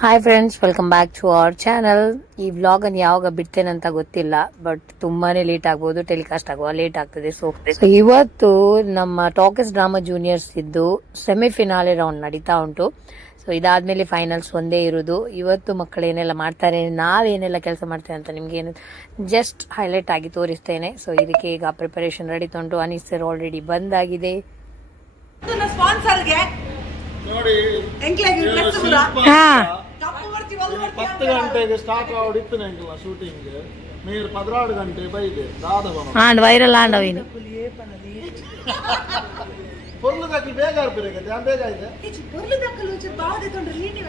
Hi friends, welcome back to our channel. ಈ ವ್ಲಾಗನ್ನು ಯಾವಾಗ ಬಿಡ್ತೇನೆ ಅಂತ ಗೊತ್ತಿಲ್ಲ, ಬಟ್ ತುಂಬಾನೇ ಲೇಟ್ ಆಗ್ಬೋದು, ಟೆಲಿಕಾಸ್ಟ್ ಆಗುವ ಲೇಟ್ ಆಗ್ತದೆ. ಸೊ ಇವತ್ತು ನಮ್ಮ ಟಾಕೀಸ್ ಡ್ರಾಮಾ ಜೂನಿಯರ್ಸ್ ಇದ್ದು ಸೆಮಿಫಿನಾಲೆ ರೌಂಡ್ ನಡೀತಾ ಉಂಟು. ಸೊ ಇದಾದ್ಮೇಲೆ ಫೈನಲ್ಸ್ ಒಂದೇ ಇರುವುದು. ಇವತ್ತು ಮಕ್ಕಳು ಏನೆಲ್ಲ ಮಾಡ್ತಾರೆ, ನಾವೇನೆಲ್ಲ ಕೆಲಸ ಮಾಡ್ತೇವೆ ಅಂತ ನಿಮ್ಗೆ ಏನು ಜಸ್ಟ್ ಹೈಲೈಟ್ ಆಗಿ ತೋರಿಸ್ತೇನೆ. ಸೊ ಇದಕ್ಕೆ ಈಗ ಪ್ರಿಪರೇಷನ್ ನಡೀತಾ ಉಂಟು. ಅನೀಸ್ ಸರ್ ಆಲ್ರೆಡಿ ಬಂದಾಗಿದೆ. ಪತ್ತು ಗಂಟೆಗೆ ಸ್ಟಾರ್ಟ್ ಆಡಿತ್ತು ನಂಗೆ ಶೂಟಿಂಗ್. మీరు 16 ಗಂಟೆ ಬೈದೆ ದಾದವನು ವೈರಲ್ ಆಂಡವಿನು పొర్లు దక్కి ಬೇಗ ಇರ್ಬೇಕು. ಧ್ಯಾನ ಬೇಗ ಇದೆ పొర్లు దక్కలు వచ్చి బాధೆ ತೊಂಡ್ರೆ ಲೀನಿ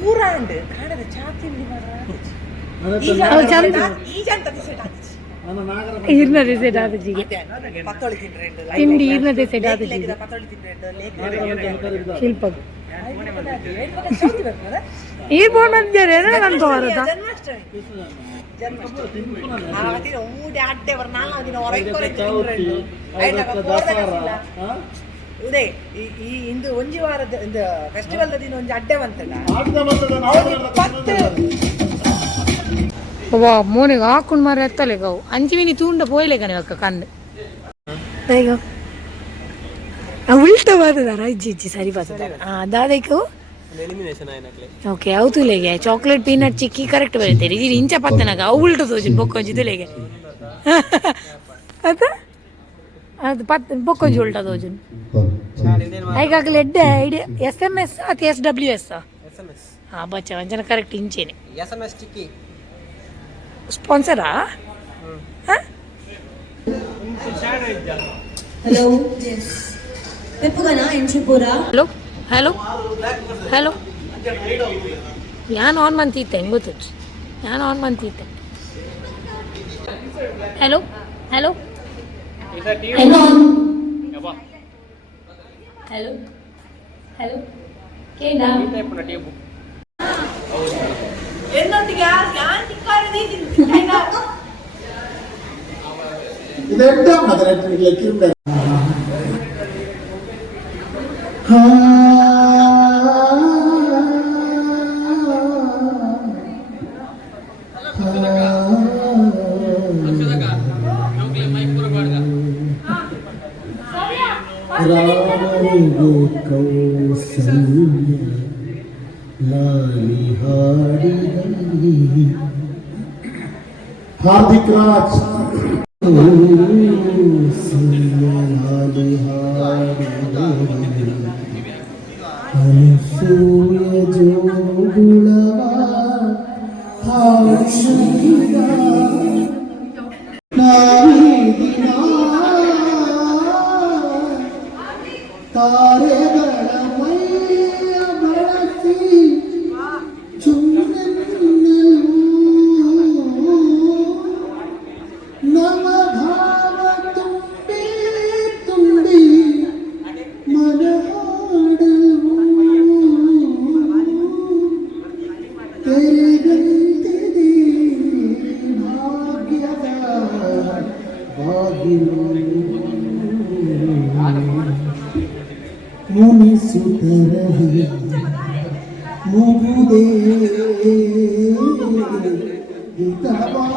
ಪೂರಾ ಅಂಡ್ ಕಾಣದ ಚಾತಿ ಈರ್ನದೆ ಸೆಟ್ ಆದಜಿಗೆ ತಿಂಡಿ ಈರ್ನದೆ ಸೆಟ್ ಆದಜಿಗೆ ಶಿಲ್ಪ ಈರ್ ಬೋರ್ಡ್ ಬಂದಿದ್ದಾರೆ ಅಂತ ಬರುತ್ತಾ ಉದೇ ಈ ಇಂದು ಒಂಜಿ ವಾರದ ಫೆಸ್ಟಿವಲ್ ದಿನ ಒಂಜಿ ಅಡ್ಡೆ ಬಂತಲ್ಲ ವಾ ಮೋನಿಗೆ ಹಾಕೊಂಡು ಮಾರ ಎತ್ತಲೆ ಗಾವು ಅಂಚಿವಿನಿ ತೂಂಡ ಪೋಯ್ಲೆ ಕಣೆ ಅಕ್ಕ ಕಂಡು ಈಗ ಉಲ್ಟ ಬಾತದಾರ ಇಜ್ಜಿ ಸರಿ ಬಾತದಾರ ದಾದೈಕು ಓಕೆ ಅವು ತುಲೆಗೆ ಚಾಕ್ಲೇಟ್ ಪೀನಟ್ ಚಿಕ್ಕಿ ಕರೆಕ್ಟ್ ಬರೀತೀರಿ ಇದು ಇಂಚ ಪತ್ತನಾಗ ಅವು ಉಲ್ಟ ತೋಜು ಬೊಕ್ಕೊಂಜಿ ತುಲೆಗೆ ಅದ ಅದು ಬೊಕ್ಕೊಂಜಿ ಉಲ್ಟ ತೋಜು ಈಗಾಗಲೇ ಎಡ್ಡೆ ಐಡಿಯಾ SMS ಅಥವಾ SWS ಹಾಂ ಬಚ್ಚ ಒಂಚನ ಕರೆಕ್ಟ್ ಇಂಚೇನೆ SMS ಚಿಕ್ಕಿ ಸ್ಪಾನ್ಸರಾ ಹಲೋ ಪೆಪ್ಪುಗನಾ ಎಂಚಿಪುರ ಹಲೋ ಹಲೋ ಹಲೋ ನಾನು ಆನ್ ಮಂತಿದ್ದೆ ಹೆಂಗೆ ಗೊತ್ತು ನಾನು ಆನ್ ಮಂತಿದ್ದೆ hello hello hello hello hello ಕೇಂದ್ರ हार्दिक राज अनसूय जो गुणवा तारे ಮುನಿಸುತ್ತರಹಿ ಮುಗುದೇ ಹಿತವಾಗಿ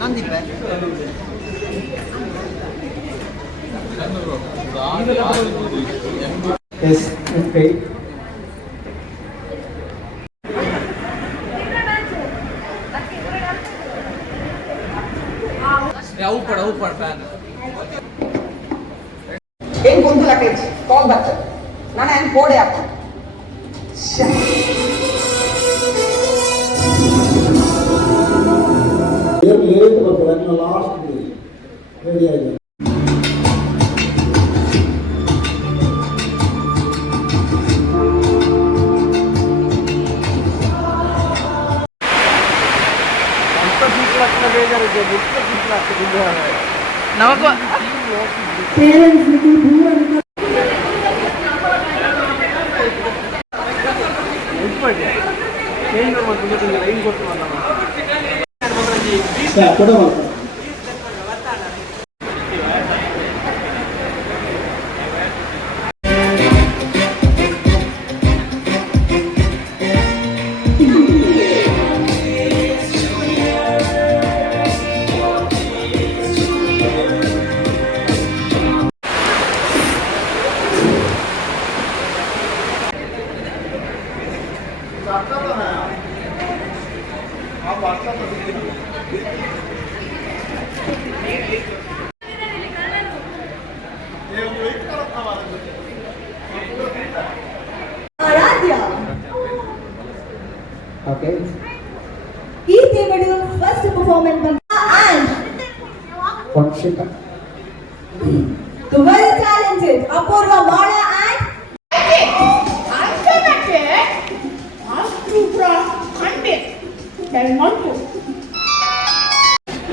ನಗಲು Yes, okay. ऊपर फैन ఏం గొంతుల కేచి కాల్ దట్ నాన్న ఆయన పోడే అప్ప लेट बरना लास्ट रेडी आइए ನಮಗೂ ಕೂಡ ಮಾಡ್ತಾರೆ. ಆರಾಧ್ಯ Okay. ಈ ತಿಂಗಳು ಫಸ್ಟ್ ಪರ್ಫಾರ್ಮೆನ್ಸ್ ಬಂದ and Konshika. the very talented Apoorva ಮಾಳ ಆ್ಯಂಡ್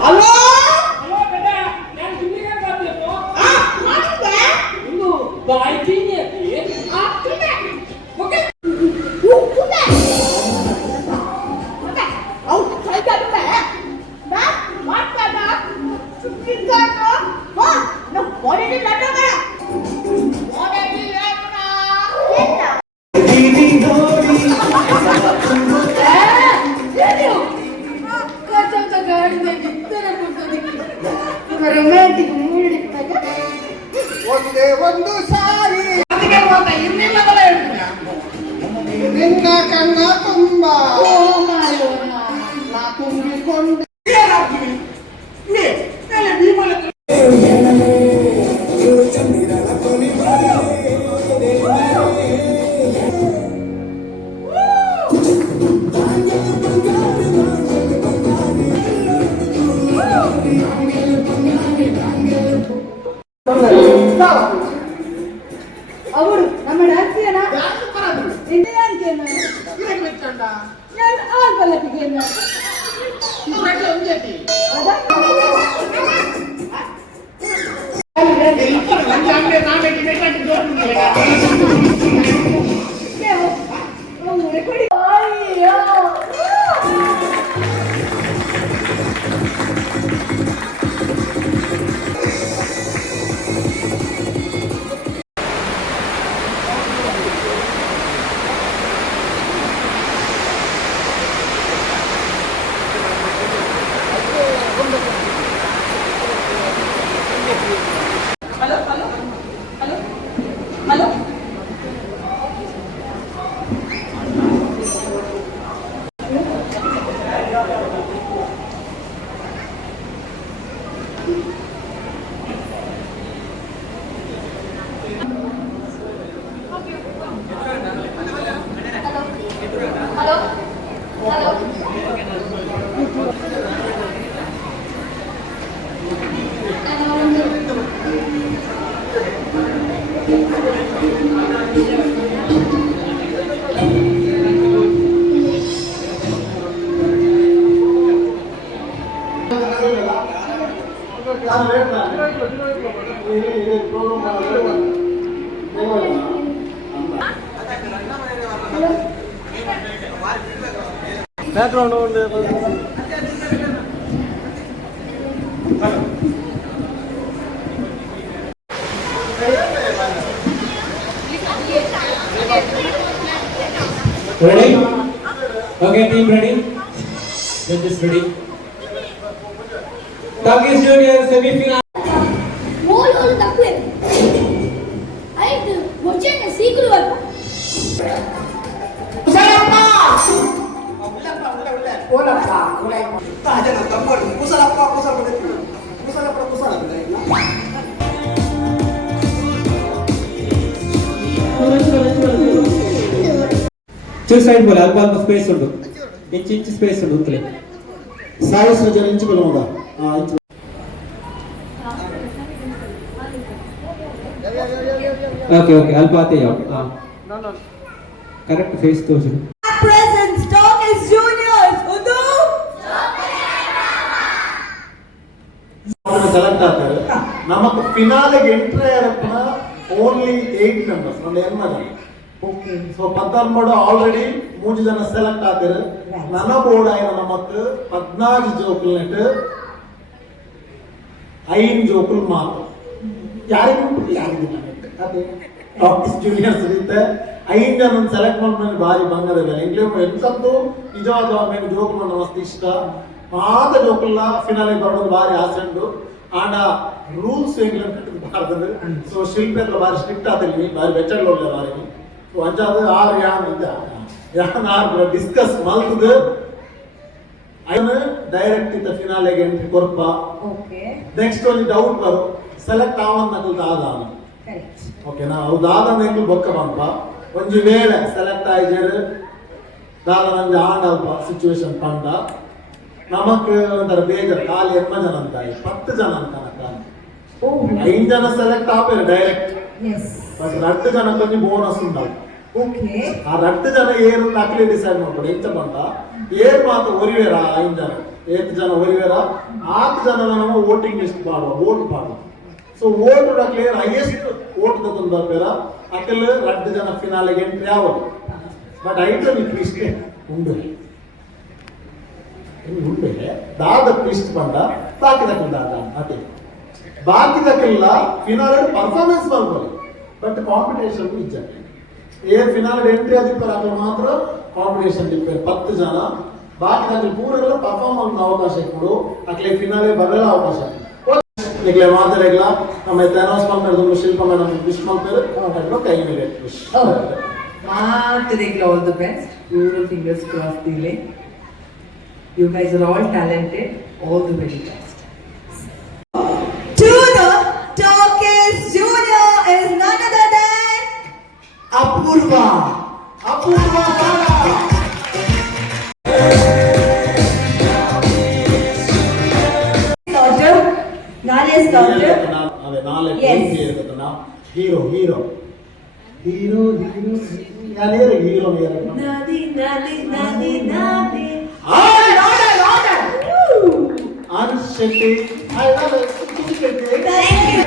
ಹಲೋ ಒಂದೇ ಒಂದು ಸಾರಿ ನಿನ್ನ ಕಣ್ಣ ತುಂಬ ನಾ ತುಂಬಿಕೊಂಡು ಅವರು ನಮ್ಮ ಡ್ಯಾನ್ಸಿಯನ ഞാൻ ആൽബലത്തിക്കുന്നു background Ready? Okay, team ready? Get this ready. Turkish Junior semi-final. ಮೂರು ತಪ್ಪು ಆಯ್ತು ಮೊಚ್ಚನೆ ಸೀಕಲು ಅಲ್ಲ ಸೈಡ್ ಬೋಲ ಅಲ್ಪ ಅಲ್ಪ ಸ್ಪೇಸ್ ಉಂಟು ಇಂಚು ಸ್ಪೇಸ್ ಉಂಟು ಉತ್ತಲೆ ಸಾಯಿಸ ಜನ ಇಂಚು ಬಲಮದ ಓಕೆ ಓಕೆ ಅಲ್ಪ ಆತೆ ಯಾವ ಕರೆಕ್ಟ್ ಫೇಸ್ ತೋರಿಸು present stock is juniors ಉದು ಸೆಲೆಕ್ಟ್ ಆಗ್ತಾರೆ ನಮಕ್ ಫಿನಾಲೆಗೆ ಎಂಟ್ರಿ ಆರಪ್ಪನ ಓನ್ಲಿ 8 ಮೆಂಬರ್ಸ್ ನಮ್ಮ ಎನ್ನದ ಸೊ 16 ಆಲ್ರೆಡಿ 3 ಜನ ಸೆಲೆಕ್ಟ್ ಆಗ್ತಾರೆ ನನ್ನ ಬೋರ್ಡ್ ಆಯ್ನ ನಮಕ್ 14 ಜೋಕಲ್ನೆಟ್ ಐನ್ ಜೋಕುಲ್ ಮಾತು ಯಾರಿಗೂ ಯಾರಿಗಿಲ್ಲ ಅದೇ ಟಾಕಿಸ್ ಜೂನಿಯರ್ಸ್ ಇರುತ್ತೆ 5 ಜನ ಸೆಲೆಕ್ಟ್ ಮಾಡ್ಕೊಂಡು ಭಾರಿ ಬಂಗದ ಬೇರೆ ಇಂಗ್ಲೀಷ್ ಎಂತದ್ದು ನಿಜವಾದ ಆಮೇಲೆ ಜೋಕ್ ಮಾಡೋ ಮಸ್ತ್ ಇಷ್ಟ ಮಾತ ಜೋಕುಲ್ಲ ಫಿನಾಲೆ ಬರೋದು ಭಾರಿ ಆಸೆ ಉಂಟು ಆಂಡ ರೂಲ್ಸ್ ಬಾರ್ದು ಸೊ ಶಿಲ್ಪ ಎಲ್ಲ ಭಾರಿ ಸ್ಟ್ರಿಕ್ಟ್ ಆದಲ್ಲಿ ಭಾರಿ ಬೆಚ್ಚಗಳು ಒಳ್ಳೆ ಭಾರಿ ಸೊ ಅಂಚಾದ 6 ಯಾನ್ 6 ಡಿಸ್ಕಸ್ ಮಲ್ತದು ಐನು ಡೈರೆಕ್ಟ್ ಇದ್ದ ಫಿನಾಲೆಗೆ ಎಂಟ್ರಿ ಕೊರ್ಪ ಓಕೆ ನೆಕ್ಸ್ಟ್ ಒಂದು ಡೌಟ್ ಬರು ಸೆಲೆಕ್ಟ್ ಆವನ್ ನಕಲ್ ದಾದ ಕರೆಕ್ಟ್ ಓಕೆನಾ ಅವು ದಾದ ನೆಂಗ್ಲು ಬೊಕ್ಕ ಬಂಪ ಒಂಜಿ ವೇಳೆ ಸೆಲೆಕ್ಟ್ ಆಯ್ಜರು ದಾದ ನಂಗೆ ಆಂಡಲ್ಪ ಸಿಚುವೇಶನ್ ಪಂಡ ನಮಕ್ ಒಂಥರ ಬೇಜಾರು ಖಾಲಿ 8 ಜನ ಅಂತ 10 ಜನ ಅಂತ ಖಾಲಿ ಓ 5 ಜನ ಸೆಲೆಕ್ಟ್ ಆಪೇರು ಡೈರೆಕ್ಟ್ ಎಸ್ ಬಟ್ 2 ಜನ ಕೊಂಚ ಬೋನಸ್ ಉಂಡವು ಓಕೆ ಆ 2 ಜನ ಏರು ನಕಲಿ ಡಿಸೈಡ್ ಮಾಡ್ಬೋದು ಎಂತ ಬಂದ ಏರ್ ಮಾತ್ರ ಒರಿವೇರ 5 ಜನ 8 ಜನ ಒರಿವೇರ 8 ಜನ ನಮ್ಮ ವೋಟಿಂಗ್ ಲಿಸ್ಟ್ ಮಾಡುವ ವೋಟ್ ಮಾಡುವ so vote clear highest vote ತಗೊಂಡು ಬರ್ಬೇರ ಅಕಲ್ 2 ಜನ ಫಿನಾಲೆಗೆ ಎಂಟ್ರಿ ಆಗೋದು ಬಟ್ ಐಟಮ್ ಈ ಟ್ವಿಸ್ಟ್ ಉಂಡು ಉಂಡೆ ದಾದ ಟ್ವಿಸ್ಟ್ ಬಂದ ಬಾಕಿದಕ್ಕಲ್ಲ ದಾದ ಅದೇ ಬಾಕಿದಕ್ಕೆಲ್ಲ ಫಿನಾಲೆ ಪರ್ಫಾರ್ಮೆನ್ಸ್ ಮಾಡ್ಬೋದು ಬಟ್ ಕಾಂಪಿಟೇಷನ್ ನಿಜ ಏರ್ ಫಿನಾಲೆ ಎಂಟ್ರಿ ಆದಿಪ್ಪರ ಅಕಲ್ ಮಾತ್ರ ಕಾಂಪಿಟೇಷನ್ ಇಪ್ಪೇರು 10 ಜನ ಬಾಕಿದಕ್ಕೆ ಪೂರೆಲ್ಲ ಪರ್ಫಾರ್ಮ್ ಆಗೋ ಅವಕಾಶ ಕೊಡು ಅಕ್ಲೆ ಫಿನಾಲೆ ಬರಲ್ಲ ಅವಕಾಶ ನಿಕ್ಲೆ ಮಾತಾಡಲ್ಲ ನಮ್ಮ ಅನೌನ್ಸ್ಮೆಂಟ್ ಮಾಡಿದ್ರು ಶಿಲ್ಪ ಮೇಡಮ್ ವಿಶ್ ಮಾಡ್ತಾರೆ ಅದನ್ನು ಕೈ ಮೇಲೆ wish all the best. Your fingers crossed, Dile. You guys are all talented. All the very best. To the Talkies Junior is none other than Apoorva Apoorva daughter, Nalia's daughter. ಅದೇ ನಾಳೆ Yes. Hero hero hero hero ಯಾರು hero Nadi, nadi, nadi, nadi. Anand Shetty I love Shetty Thank you.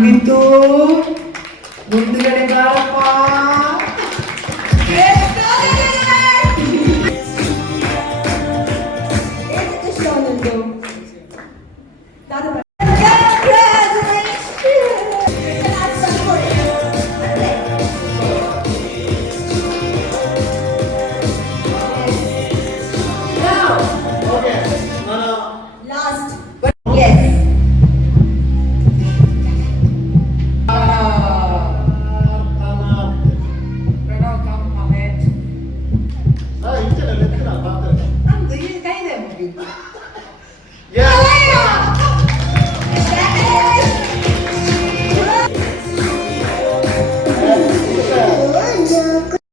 Mitu, ಮುಂದುಗಡೆ ಬಾರಪ್ಪ. Yes, it's shown in the okay ನಾನು last, but yes. Pranav come comment. ಇಂಚೆ ಲೆಕ್ಕ ಮಾತಾಡ್ತೀನಿ ನಂದು ಈ ಕೈದೆ ಮುಗಿತು.